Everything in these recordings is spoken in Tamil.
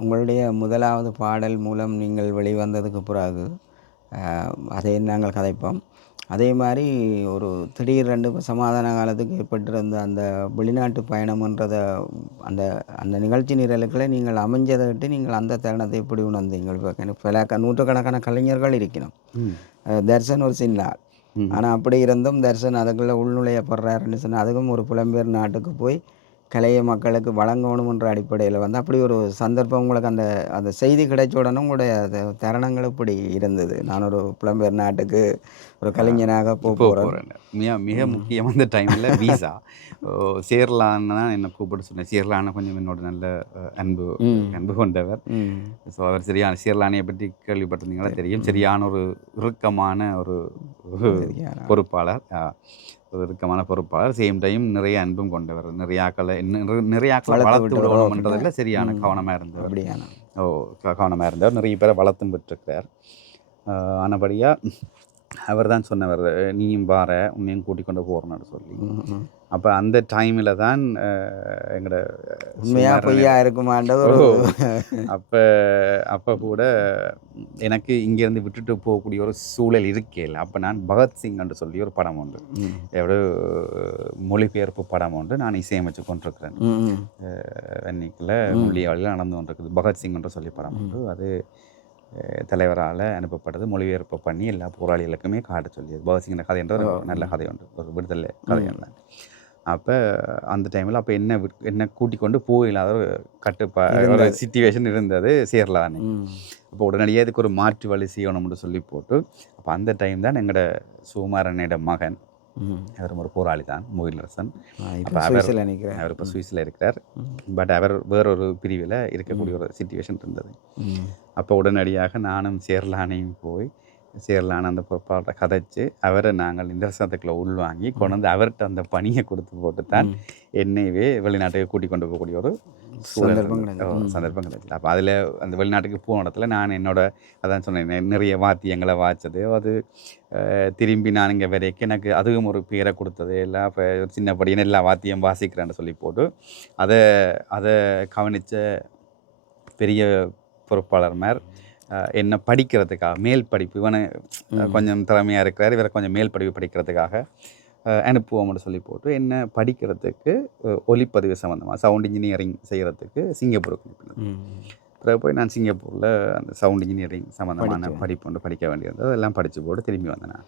உங்களுடைய முதலாவது பாடல் மூலம் நீங்கள் வெளிவந்ததுக்கு பிறகு அதை நாங்கள் கதைப்போம். அதே மாதிரி ஒரு திடீர் ரெண்டு சமாதான காலத்துக்கு ஏற்பட்டிருந்த அந்த வெளிநாட்டு பயணம்ன்றத அந்த அந்த நிகழ்ச்சி நிரலுக்களை நீங்கள் அமைஞ்சதை விட்டு நீங்கள் அந்த தருணத்தை எப்படி உணர்ந்தீங்கள்? பல க- நூற்றுக்கணக்கான கலைஞர்கள் இருக்கணும் தர்சன் ஒரு சின்ன. ஆனால் அப்படி இருந்தும் தர்சன் அதுக்குள்ளே உள்நுழையப்படுறாருன்னு சொன்னால் அதுவும் ஒரு புலம்பெயர் நாட்டுக்கு போய் கலையை மக்களுக்கு வழங்கணுமன்ற அடிப்படையில் வந்து அப்படி ஒரு சந்தர்ப்பம் உங்களுக்கு அந்த அந்த செய்தி கிடைச்ச உடனே உங்களுடைய அந்த தருணங்கள் இப்படி இருந்தது. நான் ஒரு புலம்பெயர் நாட்டுக்கு ஒரு கலைஞனாக போக போக போகிறேன் மிக மிக முக்கியமாக இந்த டைமில் வீசா. சேர்லான்னு தான் என்னை கூப்பிட்டு சொன்னேன். சேர்லான்னு கொஞ்சம் என்னோட நல்ல அன்பு. அன்பு கொண்டவர். ஸோ அவர் சரியான சேர்லானியை பற்றி கேள்விப்பட்டிருந்தீங்களா? தெரியும். சரியான ஒரு இறுக்கமான ஒரு. பொறுப்பாளர். ஒரு இறுக்கமான பொறுப்பாளர் சேம் டைம் நிறைய அன்பும் கொண்டவர். நிறைய ஆக்களை நிறை- நிறைய ஆக்களை வளர்த்து விடணுன்றதில் சரியான. கவனமாக இருந்தவர். அப்படியான ஓ கவனமாக இருந்தவர். நிறைய பேரை வளர்த்தும் பெற்றிருக்கிறார். ஆனபடியாக அவர் தான் சொன்னவர் நீயும் பார உன்னையும் கூட்டிக் கொண்டு போகிறேன்னு சொல்லி. அப்போ அந்த டைமில் தான் எங்களோட உண்மையா சுமார் பொய்யா ஓ. அப்போ அப்போ கூட எனக்கு இங்கேருந்து விட்டுட்டு போகக்கூடிய ஒரு சூழல் இருக்கேல அப்போ நான் பகத்சிங்னு சொல்லி ஒரு படம் உண்டு. எவ்வளோ மொழிபெயர்ப்பு படம் உண்டு நான் இசையமைச்சு கொண்டிருக்கிறேன். வெண்ணிக்கில் வழியில் நடந்து கொண்டிருக்குது பகத்சிங் என்று சொல்லி படம் உண்டு அது தலைவரால் அனுப்பப்பட்டது மொழிபெயர்ப்பு பண்ணி எல்லா போராளிகளுக்குமே காட்ட சொல்லியது. பகத்சிங்கிற கதை என்ற ஒரு நல்ல கதை உண்டு. ஒரு விடுதலை கதை உண்டு அப்போ அந்த டைமில் அப்போ என்ன என்ன கூட்டிக் கொண்டு போயில்லாத ஒரு கட்டுப்பா. சுச்சுவேஷன் இருந்தது. சேர்லான்னு. அப்போ உடனடியாக இதுக்கு ஒரு மாற்று வழி செய்யணும்னு சொல்லி போட்டு அப்போ அந்த டைம் தான் எங்களோட சுகுமாரனோட மகன். ம். அவரும் ஒரு போராளி தான் அப்ப அவர் அவர் இப்போ சுவிஸில் இருக்கிறார். பட் அவர் வேறொரு பிரிவில் இருக்கக்கூடிய ஒரு சுச்சுவேஷன் இருந்தது. அப்போ உடனடியாக நானும் சேர்லானையும் போய் சேர்லான அந்த பொறுப்பாளரை கதைச்சு அவரை நாங்கள் இந்த வருஷத்துக்குள்ள உள்வாங்கி கொண்டு வந்து அவர்கிட்ட அந்த பணியை கொடுத்து போட்டு தான். என்னையவே வெளிநாட்டுக்கு கூட்டிக் கொண்டு போகக்கூடிய ஒரு சந்தர்ப்பம் கிடைச்சது அப்போ அதில் அந்த வெளிநாட்டுக்கு போன இடத்துல நான் என்னோட அதான் சொன்னேன் நிறைய வாத்தியங்களை வாய்ச்சது. அது திரும்பி நான் இங்கே வரைக்கும் எனக்கு அதுவும் ஒரு பேரை கொடுத்தது. எல்லாம் இப்போ சின்ன படின்னு எல்லா வாத்தியம் வாசிக்கிறேன்னு சொல்லி போட்டு அதை அதை கவனித்த பெரிய பொறுப்பாளர் மேர். என்ன படிக்கிறதுக்காக மேல் படிப்பு இவனை கொஞ்சம் திறமையாக இருக்கிறார் இவரை கொஞ்சம் மேல் படிப்பு படிக்கிறதுக்காக அனுப்புவோம்னு சொல்லி போட்டு என்ன படிக்கிறதுக்கு ஒலிப்பதிவு சம்மந்தமாக சவுண்ட் இன்ஜினியரிங் செய்கிறதுக்கு சிங்கப்பூருக்கு அனுப்பினது. ம். பிறகு போய் நான் சிங்கப்பூரில் அந்த சவுண்ட் இன்ஜினியரிங் சம்மந்தமான. படிப்பு ஒன்று படிக்க வேண்டியிருந்தது அதெல்லாம் படித்து போட்டு திரும்பி வந்தேன்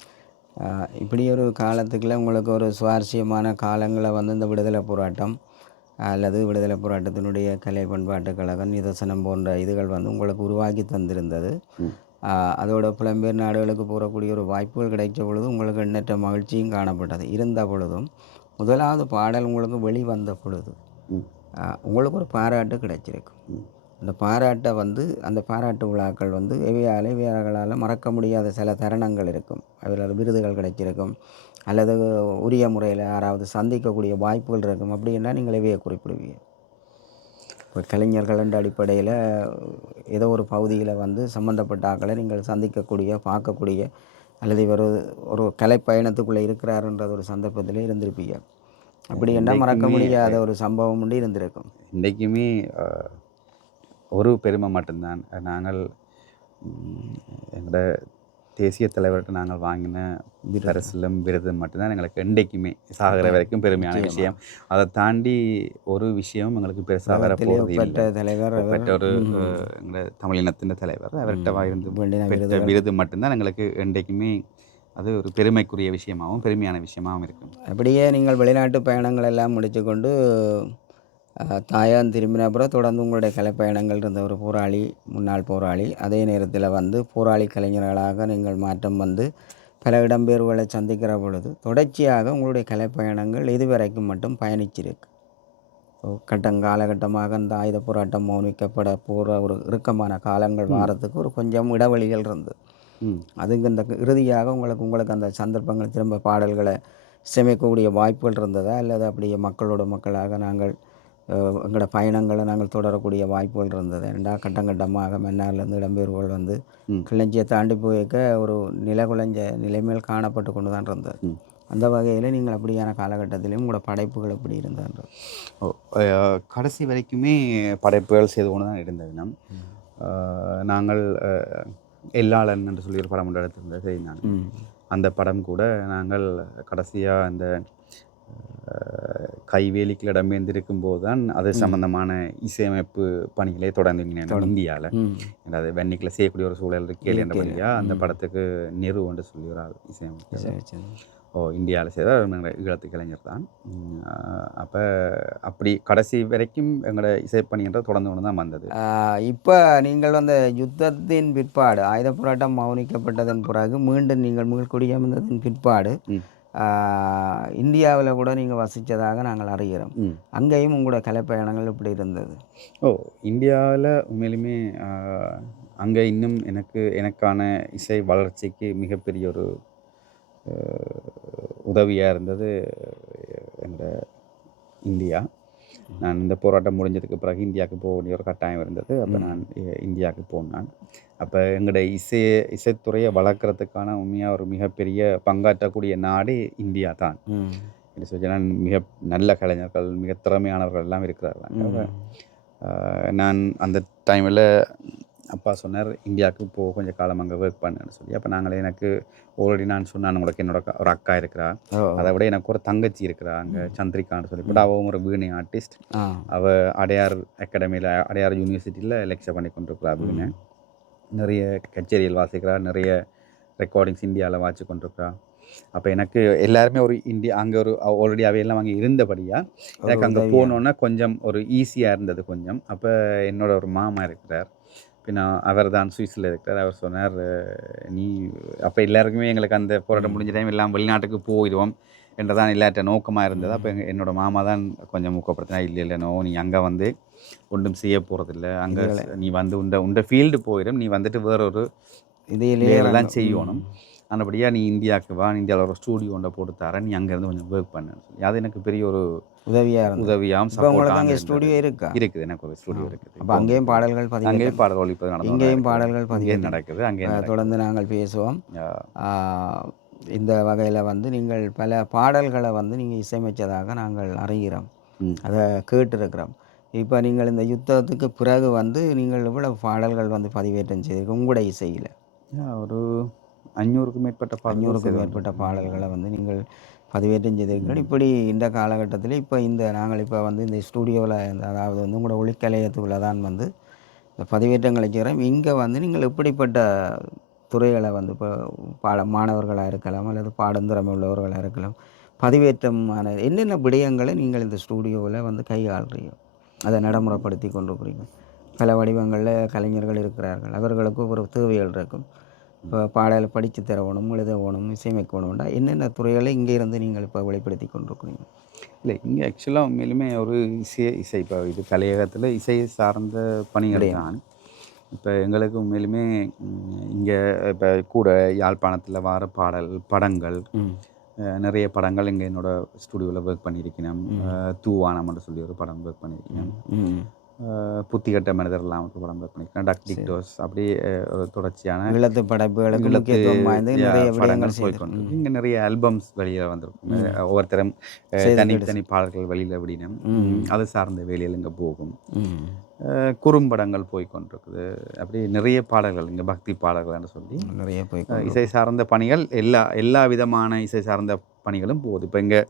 இப்படி ஒரு காலத்துக்குள்ள உங்களுக்கு ஒரு சுவாரஸ்யமான காலங்களை வந்து இந்த விடுதலை போராட்டம் அல்லது விடுதலை போராட்டத்தினுடைய கலை பண்பாட்டு கழகம் நிதர்சனம் போன்ற இதுகள் வந்து உங்களுக்கு உருவாக்கி தந்திருந்தது. அதோட புலம்பெயர் நாடுகளுக்கு போகக்கூடிய ஒரு வாய்ப்புகள் கிடைச்ச பொழுது உங்களுக்கு எண்ணற்ற மகிழ்ச்சியும் காணப்பட்டது. இருந்த பொழுதும் முதலாவது பாடல் உங்களுக்கு வெளிவந்த பொழுது உங்களுக்கு ஒரு பாராட்டு கிடைச்சிருக்கும். அந்த பாராட்டை வந்து அந்த பாராட்டு விழாக்கள் வந்து எவையால் எவையார்களால் மறக்க முடியாத சில தருணங்கள் இருக்கும். அதில் விருதுகள் கிடைச்சிருக்கும். அல்லது உரிய முறையில் யாராவது சந்திக்கக்கூடிய வாய்ப்புகள் இருக்கும். அப்படின்னா நீங்கள் எவையை குறிப்பிடுவீங்க இப்போ கலைஞர்கள் என்ற அடிப்படையில் ஏதோ ஒரு பகுதியில் வந்து சம்மந்தப்பட்ட ஆட்களை நீங்கள் சந்திக்கக்கூடிய பார்க்கக்கூடிய அல்லது இவர் ஒரு கலை பயணத்துக்குள்ளே இருக்கிறாருன்றது ஒரு சந்தர்ப்பத்தில் இருந்திருப்பீங்க. அப்படி என்ன மறக்க முடியாத ஒரு சம்பவம் உண்டு இருந்திருக்கும். இன்றைக்குமே ஒரு பெருமை மட்டும்தான். நாங்கள் எங்களோட தேசிய தலைவர்கிட்ட நாங்கள் வாங்கின பரிசிலும் விருது மட்டும்தான் எங்களுக்கு என்றைக்குமே சாகிற வரைக்கும் பெருமையான. விஷயம். அதை தாண்டி ஒரு விஷயம் எங்களுக்கு பெருசாக வர போகிறது தலைவர் ஒரு எங்களோட தமிழினத்தின் தலைவர். அவர்கிட்ட விருதுகள். விருது மட்டும்தான் எங்களுக்கு என்றைக்குமே அது ஒரு பெருமைக்குரிய விஷயமாகவும் பெருமையான விஷயமாகவும் இருக்கும். அப்படியே நீங்கள் வெளிநாட்டு பயணங்கள் எல்லாம் முடித்துக்கொண்டு தாயான் திரும்பின அப்புறம் தொடர்ந்து உங்களுடைய கலைப்பயணங்கள் இருந்த ஒரு போராளி முன்னாள் போராளி. அதே நேரத்தில் வந்து போராளி கலைஞர்களாக நீங்கள் மாற்றம் வந்து பல இடம்பெயர்வுகளை சந்திக்கிற பொழுது தொடர்ச்சியாக உங்களுடைய கலைப்பயணங்கள் இதுவரைக்கும் மட்டும் பயணிச்சிருக்கு. கட்டம் காலகட்டமாக இந்த ஆயுத போராட்டம் மௌனிக்கப்பட போகிற ஒரு இறுக்கமான காலங்கள் வாரத்துக்கு ஒரு கொஞ்சம் இடைவெளிகள் இருந்தது அதுக்கு இந்த இறுதியாக உங்களுக்கு உங்களுக்கு அந்த சந்தர்ப்பங்கள் திரும்ப பாடல்களை இசையமைக்கக்கூடிய வாய்ப்புகள் இருந்ததா? அல்லது அப்படியே மக்களோட மக்களாக நாங்கள் எங்களோட பயணங்களை நாங்கள் தொடரக்கூடிய வாய்ப்புகள் இருந்தது. ரெண்டா கட்டம் கட்டமாக மன்னார்லேருந்து இடம்பெயர்வுகள் வந்து. கிளஞ்சியை தாண்டி போயிருக்க ஒரு நிலகுலைஞ்ச நிலைமையில் காணப்பட்டு கொண்டு தான் இருந்தது. அந்த வகையில் நீங்கள் அப்படியான காலகட்டத்திலையும் உங்களோட படைப்புகள் எப்படி இருந்தது? ஓ அஹ், கடைசி வரைக்குமே படைப்புகள் செய்து கொண்டு தான் இருந்த வினம் அஹ், நாங்கள் எல்லாளன் என்று சொல்லி ஒரு படம் ஒன்று எடுத்திருந்த சரி நான். அந்த படம் கூட நாங்கள் கடைசியாக அந்த அஹ், கைவேலிக்கு இடம்பெயர்ந்திருக்கும் போது தான் அது சம்பந்தமான இசையமைப்பு பணிகளை தொடர்ந்து இந்தியாவில் ம். அது வெண்ணிக்கில் செய்யக்கூடிய ஒரு சூழல் இருக்கேள் என்ற. வழியாக அந்த படத்துக்கு நெரு என்று சொல்லி ஒரு இசையமைப்பு ஓ இந்தியாவில் செய்த ஒரு ஈழத்து கலைஞர் தான். அப்போ அப்படி கடைசி வரைக்கும் எங்களோட இசைப்பணின்றது தொடர்ந்து கொண்டு தான் வந்தது. இப்போ நீங்கள் அந்த யுத்தத்தின் பிற்பாடு ஆயுத போராட்டம் மௌனிக்கப்பட்டதன் பிறகு மீண்டும் நீங்கள் மீள்குடியமர்ந்ததன் பிற்பாடு. இந்தியாவில் கூட நீங்கள் வசித்ததாக நாங்கள் அறிகிறோம். அங்கேயும் உங்களோட கலைப்பயணங்கள் இப்படி இருந்தது. ஓ இந்தியாவில் உண்மையிலுமே அங்கே இன்னும் எனக்கு எனக்கான இசை வளர்ச்சிக்கு மிகப்பெரிய ஒரு உதவியாக இருந்தது என்ற இந்தியா. நான் இந்த போராட்டம் முடிஞ்சதுக்கு பிறகு இந்தியாவுக்கு போக வேண்டிய ஒரு கட்டாயம் இருந்தது. அப்போ நான் இந்தியாவுக்கு போனேன் அப்போ எங்களோட இசை இசைத்துறையை வளர்க்குறதுக்கான உண்மையாக ஒரு மிகப்பெரிய பங்காற்றக்கூடிய நாடு இந்தியா தான். என்று சொன்னால் மிக நல்ல கலைஞர்கள் மிக திறமையானவர்கள் எல்லாம் இருக்கிறார்கள். நான் அந்த டைமில் அப்பா சொன்னார் இந்தியாவுக்கு போ கொஞ்சம் காலம் அங்கே ஒர்க் பண்ணுன்னு சொல்லி. அப்போ நாங்கள் எனக்கு ஆல்ரெடி நான் சொன்னேன் உங்களுக்கு என்னோட ஒரு அக்கா இருக்கிறா. அதை விட எனக்கு ஒரு தங்கச்சி இருக்கிறா அங்கே சந்திரிகான்னு சொல்லி. பட் அவள் ஒரு வீணை ஆர்டிஸ்ட் அவள் அடையார் அகாடமியில் அடையார் யூனிவர்சிட்டியில் லெக்சர் பண்ணி கொண்டிருக்கிறா வீணை. நிறைய கச்சேரிகள் வாசிக்கிறா நிறைய ரெக்கார்டிங்ஸ் இந்தியாவில் வாசி கொண்டிருக்கிறா. அப்போ எனக்கு எல்லாருமே ஒரு இந்தியா அங்கே ஒரு ஆல்ரெடி அவையெல்லாம் அங்கே இருந்தபடியா எனக்கு அங்கே போனோன்னா கொஞ்சம் ஒரு ஈஸியாக இருந்தது கொஞ்சம். அப்போ என்னோட ஒரு மாமா இருக்கிறார். பின்ன அவர் தான் சுவிஸில் இருக்கிறார். அவர் சொன்னார் நீ அப்போ எல்லாருக்குமே எங்களுக்கு அந்த போராட்டம் முடிஞ்ச டைம் எல்லாம் வெளிநாட்டுக்கு போயிடுவோம் என்றதான் எல்லார்ட்ட நோக்கமாக இருந்தது. அப்போ எங்கள் என்னோட மாமா தான் கொஞ்சம் ஊக்கப்படுத்தினா இல்லை இல்லை நோ நீ அங்கே வந்து ஒன்றும் செய்ய போகிறதில்ல அங்கே நீ வந்து உண்ட உண்ட ஃபீல்டு போயிடும் நீ வந்துட்டு வேற ஒரு இதிலே வேலைலாம் செய்யணும். நல்லபடியாக நீ இந்தியாவுக்கு வா. இந்தியாவில் ஒரு ஸ்டூடியோ ஒன்றை போட்டு தரேன். நீ அங்கேருந்து கொஞ்சம் ஒர்க் சொல்லி அது எனக்கு பெரிய ஒரு உதவியாக இருந்தது. உதவியாகவும் இப்போ உங்களுக்கு அங்கே ஸ்டுடியோ இருக்கா? இருக்குது எனக்கு ஒரு ஸ்டுடியோ இருக்குது. அப்போ அங்கேயும் பாடல்கள் பதிவு அங்கேயும் பாடல் ஒழிப்பது நடந்து இங்கேயும் பாடல்கள். பதிவு நடக்குது நடக்குது. தொடர்ந்து நாங்கள் பேசுவோம். இந்த வகையில் வந்து நீங்கள் பல பாடல்களை வந்து நீங்கள் இசையமைச்சதாக நாங்கள் அறிகிறோம். அதை கேட்டிருக்கிறோம். இப்போ நீங்கள் இந்த யுத்தத்துக்கு பிறகு வந்து நீங்கள் இவ்வளவு பாடல்கள் வந்து பதிவேற்றம் செய்திருக்கீங்க உங்களோட இசையில்? ஒரு அஞ்சூறுக்கும் மேற்பட்ட அஞ்சூறுக்கும் மேற்பட்ட பாடல்களை வந்து நீங்கள் பதிவேற்றம் செய்திருக்கீர்கள் இப்படி இந்த காலகட்டத்தில் இப்போ இந்த நாங்கள் இப்போ வந்து இந்த ஸ்டூடியோவில் அதாவது வந்து உங்களோட ஒளிக்கலையத்துக்குள்ள தான் வந்து இந்த பதிவேற்றங்களை செய்கிறோம் இங்கே வந்து நீங்கள் இப்படிப்பட்ட துறைகளை வந்து இப்போ பாட மாணவர்களாக இருக்கலாம் அல்லது பாடும் திறமை உள்ளவர்களாக இருக்கலாம் பதிவேற்றமான என்னென்ன விடயங்களை நீங்கள் இந்த ஸ்டூடியோவில் வந்து கையாளுறீங்க? அதை நடைமுறைப்படுத்தி கொண்டிருக்கிறீங்க. பல வடிவங்களில் கலைஞர்கள் இருக்கிறார்கள். அவர்களுக்கு ஒரு தேவைகள் இருக்கும். இப்போ பாடலை படித்து தரணும் எழுதணும் இசையமைக்கணும்டா என்னென்ன துறைகளை இங்கே இருந்து நீங்கள் இப்போ வெளிப்படுத்தி கொண்டிருக்கிறீங்க? இல்லை இங்கே ஆக்சுவலாக உண்மையிலுமே ஒரு இசை இசை இப்போ இது கலையகத்தில் இசை சார்ந்த பணிகள் தான். இப்போ எங்களுக்கு உண்மையிலுமே இங்கே இப்போ கூட யாழ்ப்பாணத்தில் வர பாடல் படங்கள் நிறைய படங்கள் இங்கே என்னோட ஸ்டுடியோவில் ஒர்க் பண்ணியிருக்கணும் அஹ், தூவானம்னு சொல்லி ஒரு படம் ஒர்க் பண்ணியிருக்கேன் புத்திகட்ட மனிதர்லாம் படம் பண்ணியிருக்கேன் டக் டிக்டோஸ் அப்படி ஒரு தொடர்ச்சியான ஈழத்து படைப்புகளுக்கு முக்கியத்துவம் இங்கே நிறைய ஆல்பம்ஸ் வெளியில் வந்திருக்கும். ஒவ்வொருத்தரும் தனித்தனி பாடல்கள் வெளியில் விடினும் அது சார்ந்த வேலையில் இங்கே போகும். குறும்படங்கள் போய்க்கொண்டிருக்குது. அப்படி நிறைய பாடல்கள் இங்கே பக்தி பாடல்கள்னு சொல்லி. நிறைய போய் இசை சார்ந்த பணிகள் எல்லா எல்லா விதமான இசை சார்ந்த பணிகளும் போகுது. இப்போ இங்கே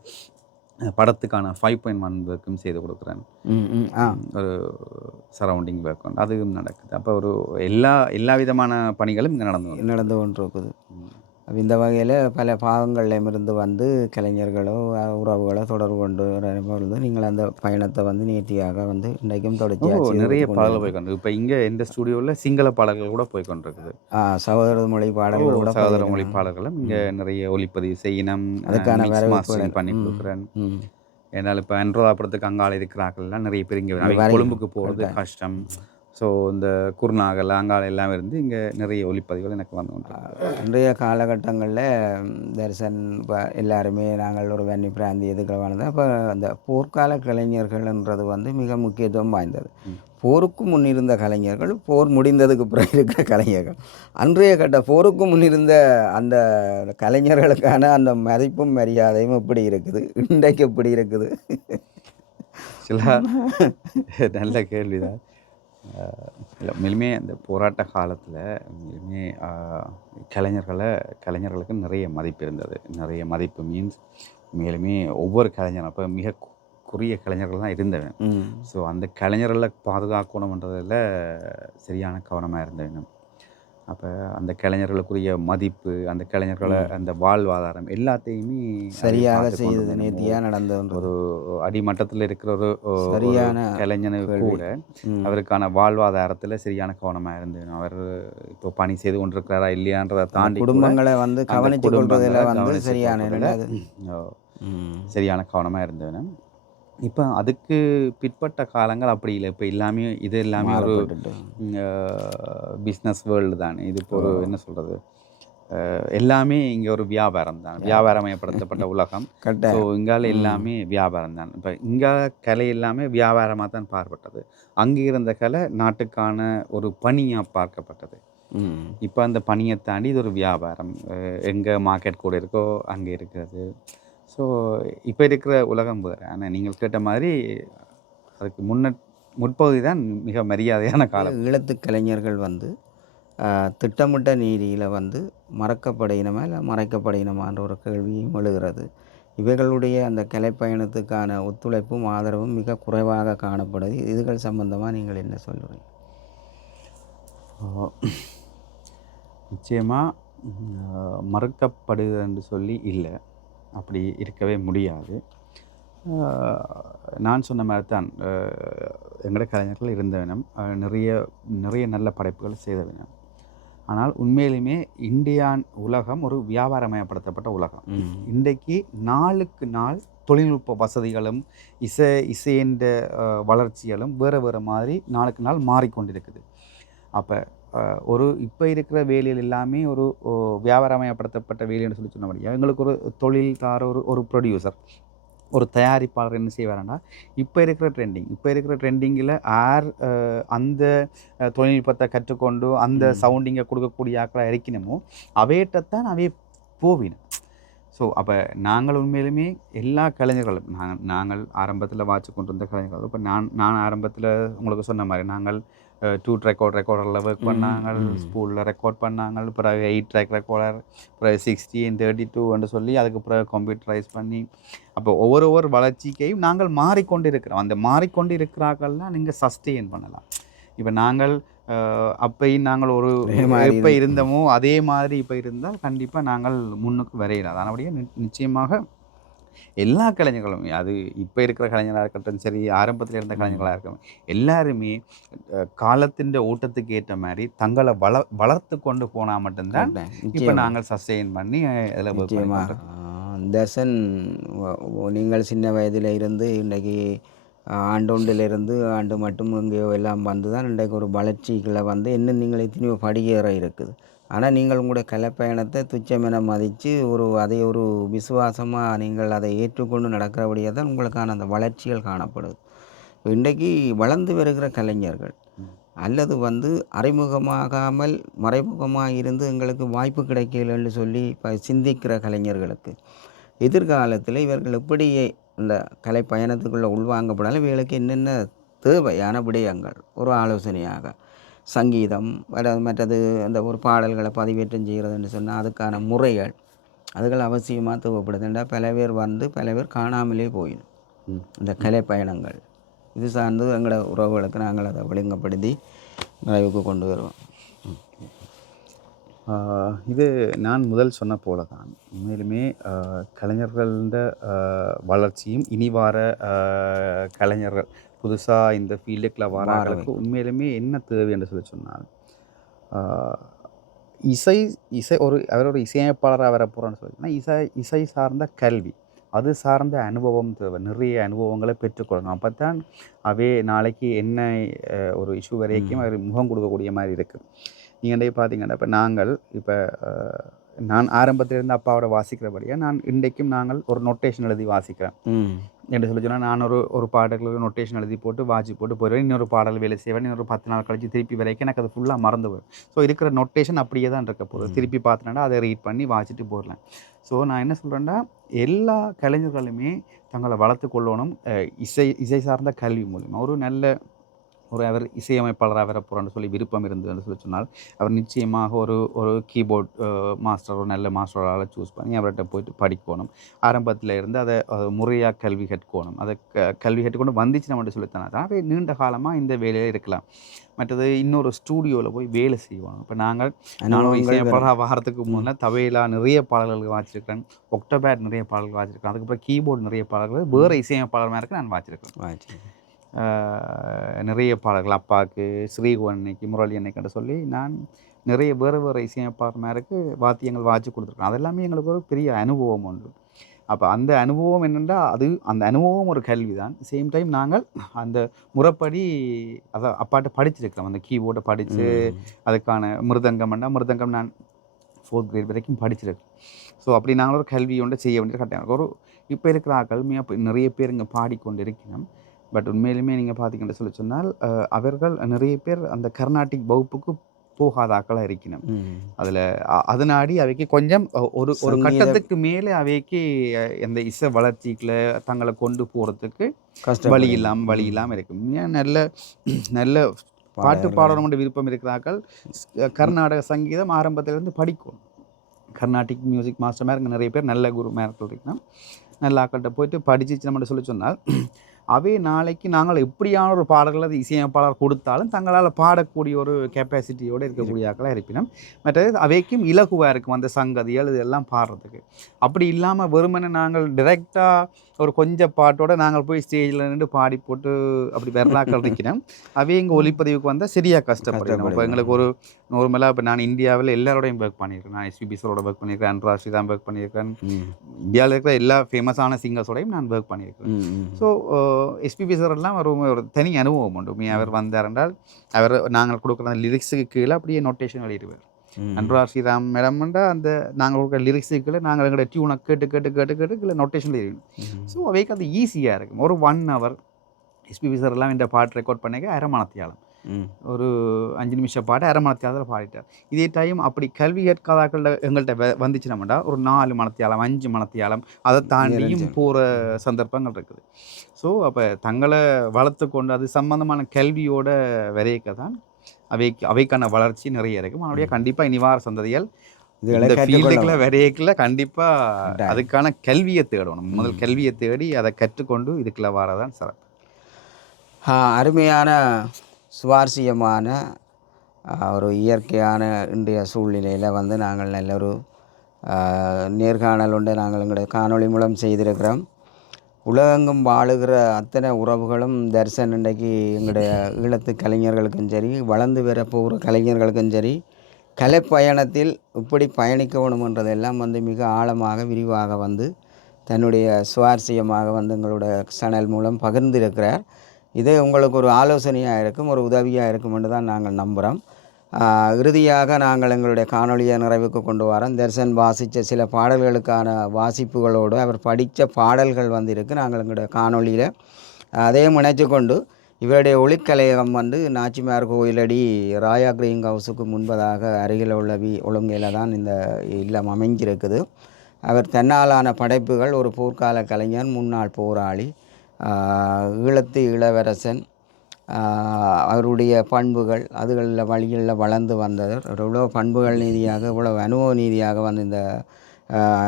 படத்துக்கான ஃபைவ் பாயிண்ட் ஒன் ஒர்க்கும் செய்து கொடுக்குறேன். ஒரு சரௌண்டிங் ஒர்க் வந்து அதுவும் நடக்குது. அப்போ ஒரு எல்லா எல்லா விதமான பணிகளும் இங்கே நடந்து. நடந்து கொண்டிருக்குது. ம். இந்த வகையில் பல பாகங்கள்லேருந்து வந்து கலைஞர்களோ உறவுகளோ தொடர்பு கொண்டு பொழுது நீங்கள் அந்த பயணத்தை வந்து நேர்த்தியாக வந்து இன்றைக்கும் செய்து நிறைய கொண்டு பாடல்கள் போய்க்கொண்டு இப்போ இங்கே எந்த ஸ்டுடியோவில் சிங்கள பாடல்கள் கூட போய்க்கொண்டிருக்குது. ஆ சகோதர மொழி பாடல்கள் கூட சகோதர மொழி பாடல்களும் இங்கே நிறைய ஒளிப்பதிவு செய்யணும் அதுக்கான mastering பண்ணி கொடுக்குறேன் என்னால் இப்போ அனுராதபுரத்துக்கு அங்கால இருக்கிறார்கள்லாம் நிறைய பேர் இங்கே கொழும்புக்கு போகிறது கஷ்டம். ஸோ இந்த குருநாகல் அங்கால எல்லாம் இருந்து இங்கே நிறைய ஒளிப்பதிவுகள் எனக்கு வந்து. இன்றைய காலகட்டங்களில் தரிசன் இப்போ எல்லாருமே நாங்கள் ஒரு வன்னி பிராந்தி இதுக்கு வாழ்ந்தோம் அப்போ அந்த போர்க்கால கலைஞர்கள்ன்றது வந்து மிக முக்கியத்துவம் வாய்ந்தது. போருக்கு முன்னிருந்த கலைஞர்கள் போர் முடிந்ததுக்கு பிறகு இருக்கிற கலைஞர்கள். அன்றைய கட்ட போருக்கு முன்னிருந்த அந்த கலைஞர்களுக்கான அந்த மதிப்பும் மரியாதையும் எப்படி இருக்குது? இன்றைக்கு எப்படி இருக்குது? சில நல்ல கேள்விதான். இல்லை மேலுமே அந்த போராட்ட காலத்தில் மேலுமே ஆஹ், கலைஞர்களை கலைஞர்களுக்கு நிறைய மதிப்பு இருந்தது. நிறைய மதிப்பு மீன்ஸ் மேலுமே ஒவ்வொரு கலைஞரும் அப்போ மிக குறுகிய கலைஞர்கள் தான் இருந்தவன். ஸோ அந்த கலைஞர்களை பாதுகாக்கணுன்றதில் சரியான கவனமாக இருந்தேன் அப்போ அந்த கலைஞர்களுக்குரிய மதிப்பு அந்த கலைஞர்களை அந்த வாழ்வாதாரம் எல்லாத்தையுமே சரியாக செய்தது. நேர்த்தியாக நடந்தது ஒரு அடிமட்டத்தில் இருக்கிற ஒரு சரியான கலைஞனுக்கு. கூட. அவருக்கான வாழ்வாதாரத்தில் சரியான கவனமாக இருந்தது அவர் இப்போ பணி செய்து கொண்டிருக்கிறாரா இல்லையான்றதை தாண்டி கூட குடும்பங்களை வந்து கவனித்து கொள்வதில் வந்து சரியான சரியான கவனமாக இருந்தவன் இப்போ அதுக்கு பிற்பட்ட காலங்கள் அப்படி இல்லை. இப்போ எல்லாமே இது எல்லாமே ஒரு பிஸ்னஸ் வேர்ல்டு தானே. இது இப்போ ஒரு என்ன சொல்கிறது எல்லாமே இங்கே ஒரு வியாபாரம் தான். வியாபாரமயப்படுத்தப்பட்ட உலகம். ஸோ இங்கால எல்லாமே வியாபாரம் தான். இப்போ இங்கே கலை எல்லாமே வியாபாரமாக தான் பார்க்கப்பட்டது. அங்கே இருந்த கலை நாட்டுக்கான ஒரு பணியாக பார்க்கப்பட்டது. இப்போ அந்த பணியை தாண்டி இது ஒரு வியாபாரம். எங்கே மார்க்கெட் கூட இருக்கோ அங்கே இருக்கிறது. ஸோ இப்போ இருக்கிற உலகம் வேறு. ஆனால் நீங்கள் கேட்ட மாதிரி அதுக்கு முன்ன முற்பகுதி தான் மிக மரியாதையான காலம். ஈழத்து கலைஞர்கள் வந்து திட்டமிட்ட நீதியில் வந்து மறக்கப்படுகினமா இல்லை மறைக்கப்படுகினமான்ற ஒரு கேள்வியும் எழுகிறது. இவைகளுடைய அந்த கலைப்பயணத்துக்கான ஒத்துழைப்பும் ஆதரவும் மிக குறைவாக காணப்படுது. இதுகள் சம்பந்தமாக நீங்கள் என்ன சொல்லுவீங்க? நிச்சயமாக மறுக்கப்படுது என்று சொல்லி இல்லை. அப்படி இருக்கவே முடியாது. நான் சொன்ன மாதிரி தான் எங்களோட கலைஞர்கள் இருந்தவனம் நிறைய நிறைய நல்ல படைப்புகள் செய்தவனம் ஆனால் உண்மையிலுமே இந்தியான் உலகம் ஒரு வியாபாரமயப்படுத்தப்பட்ட உலகம். இன்றைக்கு நாளுக்கு நாள் தொழில்நுட்ப வசதிகளும் இசை இசைன்ற வளர்ச்சிகளும் வேறு வேறு மாதிரி நாளுக்கு நாள் மாறிக்கொண்டிருக்குது. அப்போ ஒரு இப்போ இருக்கிற வேலையில் எல்லாமே ஒரு வியாபாரமயப்படுத்தப்பட்ட வேலைன்னு சொல்லி சொன்னபடியா எங்களுக்கு ஒரு தொழில் தார ஒரு ஒரு ப்ரொடியூசர் ஒரு தயாரிப்பாளர் என்ன செய்வாருன்னா இப்போ இருக்கிற ட்ரெண்டிங் இப்போ இருக்கிற ட்ரெண்டிங்கில் ஆர் அந்த தொழில்நுட்பத்தை கற்றுக்கொண்டு அந்த. சவுண்டிங்கை கொடுக்கக்கூடிய ஆக்களை இறக்கினமோ அவையிட்டத்தான் அவைய போவினம் ஸோ அப்போ நாங்கள் உண்மையிலுமே எல்லா கலைஞர்களும் நாங்கள் நாங்கள் ஆரம்பத்தில் வாட்சி கொண்டு வந்த கலைஞர்கள் இப்போ நான் நான் ஆரம்பத்தில் உங்களுக்கு சொன்ன மாதிரி நாங்கள் டூ ரெக்கார்ட் ரெக்கார்டரில் ஒர்க் பண்ணாங்க. ஸ்கூலில் ரெக்கார்ட் பண்ணாங்க பிறகு எயிட் ட்ராக் ரெக்கார்டர் பிறகு சிக்ஸ்டீன் தேர்ட்டி டூன்னு சொல்லி அதுக்கு பிறகு கம்ப்யூட்டரைஸ் பண்ணி அப்போ ஒவ்வொரு ஒவ்வொரு வளர்ச்சிக்கையும் நாங்கள் மாறிக்கொண்டு இருக்கிறோம் அந்த மாறிக்கொண்டு இருக்கிறார்கள்லாம் நீங்கள் சஸ்டெயின் பண்ணலாம் இப்போ நாங்கள் அப்பையும் நாங்கள் ஒரு எப்போ இருக்கு. இருந்தோமோ அதே மாதிரி இப்போ இருந்தால் கண்டிப்பாக நாங்கள் முன்னுக்கு வரையலாம் அதனுடைய நிச்சயமாக எல்லா கலைஞர்களும் அது இப்போ இருக்கிற கலைஞராக இருக்கட்டும் சரி ஆரம்பத்தில் இருந்த கலைஞர்களாக இருக்கட்டும் எல்லாருமே காலத்தின் ஓட்டத்துக்கு ஏற்ற மாதிரி தங்களை வள வளர்த்து கொண்டு போனால் மட்டும்தான். இப்போ. நாங்கள் சஸ்டெயின் பண்ணி அதில் தசன் நீங்கள் சின்ன வயதில் இருந்து இன்றைக்கு ஆண்டொண்டிலிருந்து ஆண்டு மட்டும் இங்கே எல்லாம் வந்து தான் இன்றைக்கு ஒரு வளர்ச்சிகளை வந்து இன்னும் நீங்கள் எத்தனையோ படியேற இருக்குது ஆனால் நீங்கள் உங்களுடைய கலைப்பயணத்தை துச்சமென மதித்து ஒரு அதை ஒரு விசுவாசமாக நீங்கள் அதை ஏற்றுக்கொண்டு நடக்கிறபடியாக தான் உங்களுக்கான அந்த வளர்ச்சிகள் காணப்படுது. இப்போ இன்றைக்கு வளர்ந்து வருகிற கலைஞர்கள் அல்லது வந்து அறிமுகமாகாமல் மறைமுகமாக இருந்து எங்களுக்கு வாய்ப்பு கிடைக்கலன்னு சொல்லி இப்போ சிந்திக்கிற கலைஞர்களுக்கு எதிர்காலத்தில் இவர்கள் எப்படி இந்த கலை பயணத்துக்குள்ளே உள்வாங்கப்படாலும்? இவர்களுக்கு என்னென்ன தேவையான விடயங்கள்? ஒரு ஆலோசனையாக. சங்கீதம் மற்றது அந்த ஒரு பாடல்களை பதிவேற்றம் செய்கிறதுன்னு சொன்னால் அதுக்கான முறைகள் அதுகள் அவசியமாக தேவைப்படுதுண்டா பல பேர் வந்து பல பேர் காணாமலே போயிடும். இந்த கலை பயணங்கள் இது சார்ந்து எங்களோட உறவுகளுக்கு நாங்கள் அதை ஒழுங்குபடுத்தி நிறைவுக்கு கொண்டு வருவோம். இது நான் முதல் சொன்ன போல தான். உண்மையிலுமே ஆஹ் வளர்ச்சியும் இனி வார ஆஹ் கலைஞர்கள் புதுசாக இந்த ஃபீல்டுக்குள்ள வராங்களுக்கு உண்மையிலுமே என்ன தேவை என்று சொல்லி சொன்னால் ஆஹ் இசை இசை ஒரு அவர் ஒரு இசையமைப்பாளராக வர போகிறோன்னு சொல்லி இசை இசை சார்ந்த கல்வி அது சார்ந்த அனுபவம் தேவை. நிறைய அனுபவங்களை பெற்றுக்கொள்ளணும் அப்போ தான் அவே நாளைக்கு என்ன ஒரு இஷ்யூ வரைக்கும் அவர் முகம் கொடுக்கக்கூடிய மாதிரி இருக்குது நீங்கள் பார்த்தீங்கன்னா இப்போ நாங்கள் இப்போ நான் ஆரம்பத்திலிருந்து அப்பாவோட வாசிக்கிறபடியாக நான் இன்றைக்கும் நாங்கள் ஒரு நொட்டேஷன் எழுதி வாசிக்கிறேன். என்று சொல்லி சொன்னால் நான் ஒரு ஒரு பாடலுக்கு நொட்டேஷன் எழுதி போட்டு வாட்சி போட்டு போயிடுவேன். இன்னொரு பாடல் வேலை செய்வேன். இன்னொரு பத்து நாள் கழிச்சு திருப்பி வரைக்கும் எனக்கு அது ஃபுல்லாக மறந்து போயிடும். ஸோ இருக்கிற நொட்டேஷன் அப்படியே தான் இருக்க போகுது. திருப்பி பார்த்தேன்னா அதை ரீட் பண்ணி வாசிட்டு போயிடலாம். ஸோ நான் என்ன சொல்கிறேன்னா எல்லா கலைஞர்களுமே தங்களை வளர்த்து கொள்ளணும் இசை இசை சார்ந்த கல்வி மூலிமா ஒரு நல்ல ஒரு அவர் இசையமைப்பாளராக வர போகிறான்னு சொல்லி விருப்பம் இருந்ததுன்னு சொல்லி சொன்னால் அவர் நிச்சயமாக ஒரு ஒரு கீபோர்ட் மாஸ்டர் ஒரு நல்ல மாஸ்டரால் சூஸ் பண்ணி அவர்கிட்ட போயிட்டு படிக்கணும். ஆரம்பத்தில் இருந்து அதை முறையாக கல்வி கற்கணும். அதை க கல்வி கற்றுக்கொண்டு வந்துச்சு நம்ம சொல்லித்தனா தான் அவை நீண்ட காலமாக இந்த வேலையில் இருக்கலாம். மற்றது இன்னொரு ஸ்டூடியோவில் போய் வேலை செய்வாங்க இப்போ நாங்கள் நானும் அனுபவங்கள் இசையமைப்பாளராக வாரத்துக்கு முன்னே தவையிலா நிறைய பாடல்கள் வாச்சிருக்கேன் ஒக்டோபேட் நிறைய பாடல்கள் வாச்சிருக்கேன் அதுக்கப்புறம் கீபோர்டு நிறைய பாடல்கள் வேறு இசையமைப்பாளர் மாதிரி நான் வாச்சிருக்கேன் வாட்சி. ஆஹ் நிறைய பாடல்கள். அப்பாவுக்கு ஸ்ரீகுவன் அன்னைக்கு முரளி அன்னைக்குன்னு சொல்லி நான் நிறைய வேறு வேறு இசையமைப்பாளர் மேருக்கு வாத்தியங்கள் வாட்சி கொடுத்துருக்கேன். அதெல்லாமே எங்களுக்கு ஒரு பெரிய அனுபவம் உண்டு. அப்போ அந்த அனுபவம் என்னென்னா அது அந்த அனுபவம் ஒரு கல்வி தான் சேம் டைம் நாங்கள் அந்த முறைப்படி அதை அப்பாட்ட படிச்சிருக்கிறோம். அந்த கீபோர்டை படித்து. அதுக்கான மிருதங்கம்னா மிருதங்கம் நான் ஃபோர்த் கிரேட் வரைக்கும் படிச்சிருக்கேன். ஸோ அப்படி நாங்கள் ஒரு கல்வி ஒன்று செய்ய வேண்டிய கட்டாயம். ஒரு இப்போ இருக்கிற ஆக்கள் நிறைய பேர் இங்கே பாடிக்கொண்டு இருக்கிறோம் பட் உண்மையிலுமே நீங்கள் பார்த்தீங்கன்னு சொல்லி சொன்னால் அவர்கள் நிறைய பேர் அந்த கர்நாடிக் வகுப்புக்கு போகாத ஆக்களாக இருக்கணும். அதில் அதனாடி அவைக்கு கொஞ்சம் ஒரு ஒரு கட்டத்துக்கு மேலே அவைக்கு இந்த இசை வளர்ச்சிக்குள்ள தங்களை கொண்டு போகிறதுக்கு வழி கஷ்டப்படுது. இல்லாமல் வழி இல்லாமல் இருக்கும் ஏன் நல்ல நல்ல பாட்டு. பாடணும்னு விருப்பம் இருக்கிறார்கள் கர்நாடக சங்கீதம் ஆரம்பத்திலிருந்து படிக்கணும் கர்நாடிக் மியூசிக் மாஸ்டர் மாதிரி நிறைய பேர் நல்ல குரு மேர்கள் இருக்கணும் நல்ல ஆக்கள்கிட்ட போயிட்டு படிச்சு நம்ம சொல்லி சொன்னால் அவே நாளைக்கு நாங்கள் எப்படியான ஒரு பாடல்கள் அது இசையமைப்பாளர் கொடுத்தாலும் தங்களால் பாடக்கூடிய ஒரு கெப்பாசிட்டியோடு இருக்கக்கூடிய ஆக்களாக இருப்பினும் மற்றது அவைக்கும் இலகுவாக இருக்கும் அந்த சங்கதிகள் இதெல்லாம் பாடுறதுக்கு. அப்படி இல்லாமல் வெறுமனை நாங்கள் டிரெக்டாக ஒரு கொஞ்சம் பாட்டோட நாங்கள் போய் ஸ்டேஜில் நின்று பாடி போட்டு அப்படி வெறலாக்கள் இருக்கிறோம் அவை எங்கள் ஒளிப்பதிவுக்கு வந்தால் சரியாக கஷ்டப்படுறோம் இப்போ. எங்களுக்கு ஒரு நார்மலாக இப்போ நான் இந்தியாவில் எல்லாரோடையும் ஒர்க் பண்ணியிருக்கேன். நான் எஸ்பிபி சாரோட ஒர்க் பண்ணியிருக்கேன். அனுரா ஸ்ரீராம் ஒர்க் பண்ணியிருக்கேன். இந்தியாவில் இருக்கிற எல்லா ஃபேமஸான சிங்கர்ஸோடையும் நான் ஒர்க் பண்ணியிருக்கேன். ஸோ எஸ்பிபி சார் எல்லாம் ஒரு ஒரு தனி அனுபவம் உண்டு. அவர் வந்தார் என்றால் அவர் நாங்கள் கொடுக்குற லிரிக்ஸுக்கு கீழே அப்படியே நோட்டேஷன் வெளியிடுவார். அனுரா ஸ்ரீராம் மேடம்ன்றா அந்த நாங்கள் கொடுக்குற லிரிக்ஸுக்கு கீழே நாங்கள் எங்களோட டியூனை கேட்டு கேட்டு கேட்டு கேட்டு கீழே நோட்டேஷன் எழுதிடும் ம். ஸோ அவைக்கு அது ஈஸியாக இருக்கும். ஒரு ஒன் ஹவர் எஸ்பிபி சார் எல்லாம் இந்த பாட்டு ரெக்கார்ட் பண்ணிக்க அரை மணத்தியாலம் ம். ஒரு அஞ்சு நிமிஷம் பாட்டு அரை மணத்தியாலத்தில் பாடிட்டார். இதே டைம் அப்படி கல்வி கற்காதாக்கள் எங்கள்கிட்ட வ வந்துச்சுனோம்டா ஒரு நாலு மணத்தியாலம் அஞ்சு மணத்தியாலம் அதை தாண்டியும். போகிற சந்தர்ப்பங்கள் இருக்குது. ஸோ அப்போ தங்களை வளர்த்து கொண்டு அது சம்பந்தமான கல்வியோட விரைக்க தான் அவைக்கு அவைக்கான வளர்ச்சி நிறைய இருக்கும் அதனுடைய கண்டிப்பாக இனிவார சந்ததிகள் ஃபீல்டுக்குள்ள. விரைக்கல கண்டிப்பாக. அதுக்கான கல்வியை தேடணும். முதல் கல்வியை தேடி அதை கற்றுக்கொண்டு இதுக்குள்ள வரதான் சிறப்பு. அருமையான சுவாரஸ்யமான ஒரு இயற்கையான இன்றைய சூழ்நிலையில் வந்து நாங்கள் நல்ல ஒரு நேர்காணல் ஒன்று நாங்கள் எங்களுடைய காணொளி மூலம் செய்திருக்கிறோம். உலகெங்கும் வாழுகிற அத்தனை உறவுகளும் தரிசன் இன்றைக்கு எங்களுடைய ஈழத்து கலைஞர்களுக்கும் சரி வளர்ந்து வர போகிற கலைஞர்களுக்கும் சரி கலைப்பயணத்தில் இப்படி பயணிக்க வேணுமென்றதெல்லாம் வந்து மிக ஆழமாக விரிவாக வந்து தன்னுடைய சுவாரஸ்யமாக வந்து எங்களுடைய சேனல் மூலம் பகிர்ந்திருக்கிறார். இது உங்களுக்கு ஒரு ஆலோசனையாக இருக்கும் ஒரு உதவியாக இருக்கும் என்று தான் நாங்கள் நம்புகிறோம் இறுதியாக நாங்கள் எங்களுடைய காணொளியை நிறைவுக்கு கொண்டு வரோம். தர்சன் வாசித்த சில பாடல்களுக்கான வாசிப்புகளோடு அவர் படித்த பாடல்கள் வந்து இருக்குது நாங்கள் எங்களுடைய காணொளியில் அதையும் இணைச்சு கொண்டு இவருடைய ஒளிக்கலையகம் வந்து நாச்சிமார் கோயிலடி ராயா கிரீன் ஹவுஸுக்கு முன்பதாக அருகில் உள்ள வி ஒழுங்கையில் தான் இந்த இல்லம் அமைஞ்சிருக்குது. அவர் தன்னாலான படைப்புகள் ஒரு போர்க்கால கலைஞர் முன்னாள் போராளி ஈழத்து இளவரசன் அவருடைய பண்புகள் அதுகளில் வழிகளில் வளர்ந்து வந்தவர் அவர் இவ்வளோ பண்புகள் நீதியாக இவ்வளோ அனுபவ நீதியாக வந்து இந்த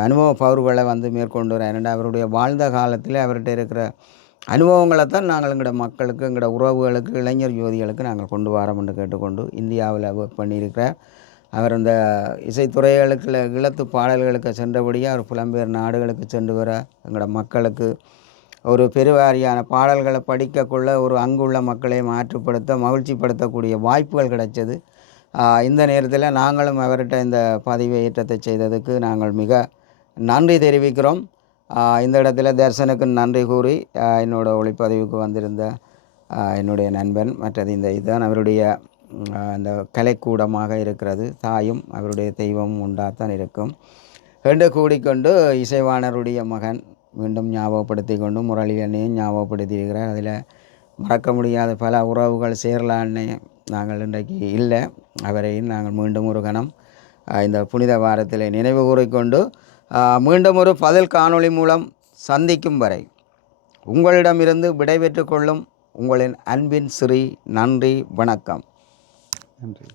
அனுபவ பவர்களை வந்து மேற்கொண்டு வர ஏனென்றால் அவருடைய வாழ்ந்த காலத்தில் அவர்கிட்ட இருக்கிற அனுபவங்களை தான் நாங்கள் எங்களோட மக்களுக்கு எங்களோட உறவுகளுக்கு இளைஞர் யுவதிகளுக்கு நாங்கள் கொண்டு வரோம் என்று கேட்டுக்கொண்டு இந்தியாவில் ஒர்க் பண்ணியிருக்கிறார். அவர் இந்த இசைத்துறைகளுக்கு இழத்து பாடல்களுக்கு சென்றபடியே அவர் புலம்பெயர் நாடுகளுக்கு சென்று வர எங்களோட மக்களுக்கு ஒரு பெருவாரியான பாடல்களை படிக்கக்குள்ள ஒரு அங்குள்ள மக்களை மாற்றுப்படுத்த மகிழ்ச்சிப்படுத்தக்கூடிய வாய்ப்புகள் கிடைச்சது. இந்த நேரத்தில் நாங்களும் அவர்கிட்ட இந்த பதவி ஏற்றத்தை செய்ததுக்கு நாங்கள் மிக நன்றி தெரிவிக்கிறோம். இந்த இடத்துல தர்சனுக்கு நன்றி கூறி என்னோடய என்னோட ஒளிப்பதிவுக்கு வந்திருந்த என்னுடைய நண்பன் மற்றது இந்த இதுதான் அவருடைய அந்த கலைக்கூடமாக இருக்கிறது. தாயும் அவருடைய தெய்வமும் உண்டாகத்தான் இருக்கும். ரெண்டு கூடிக்கொண்டு இசைவாணருடைய மகன் மீண்டும் ஞாபகப்படுத்தி கொண்டு முரளி அண்ணையும் ஞாபகப்படுத்தியிருக்கிறார். அதில் மறக்க முடியாத பல உறவுகள் சேரலான்னு நாங்கள் இன்றைக்கு இல்லை. அவரையும் நாங்கள் மீண்டும் ஒரு கணம் இந்த புனித வாரத்தில் நினைவு கூறிக்கொண்டு மீண்டும் ஒரு பதில் காணொளி மூலம் சந்திக்கும் வரை உங்களிடமிருந்து விடைபெற்று கொள்ளும் உங்களின் அன்பின் ஸ்ரீ நன்றி வணக்கம். நன்றி.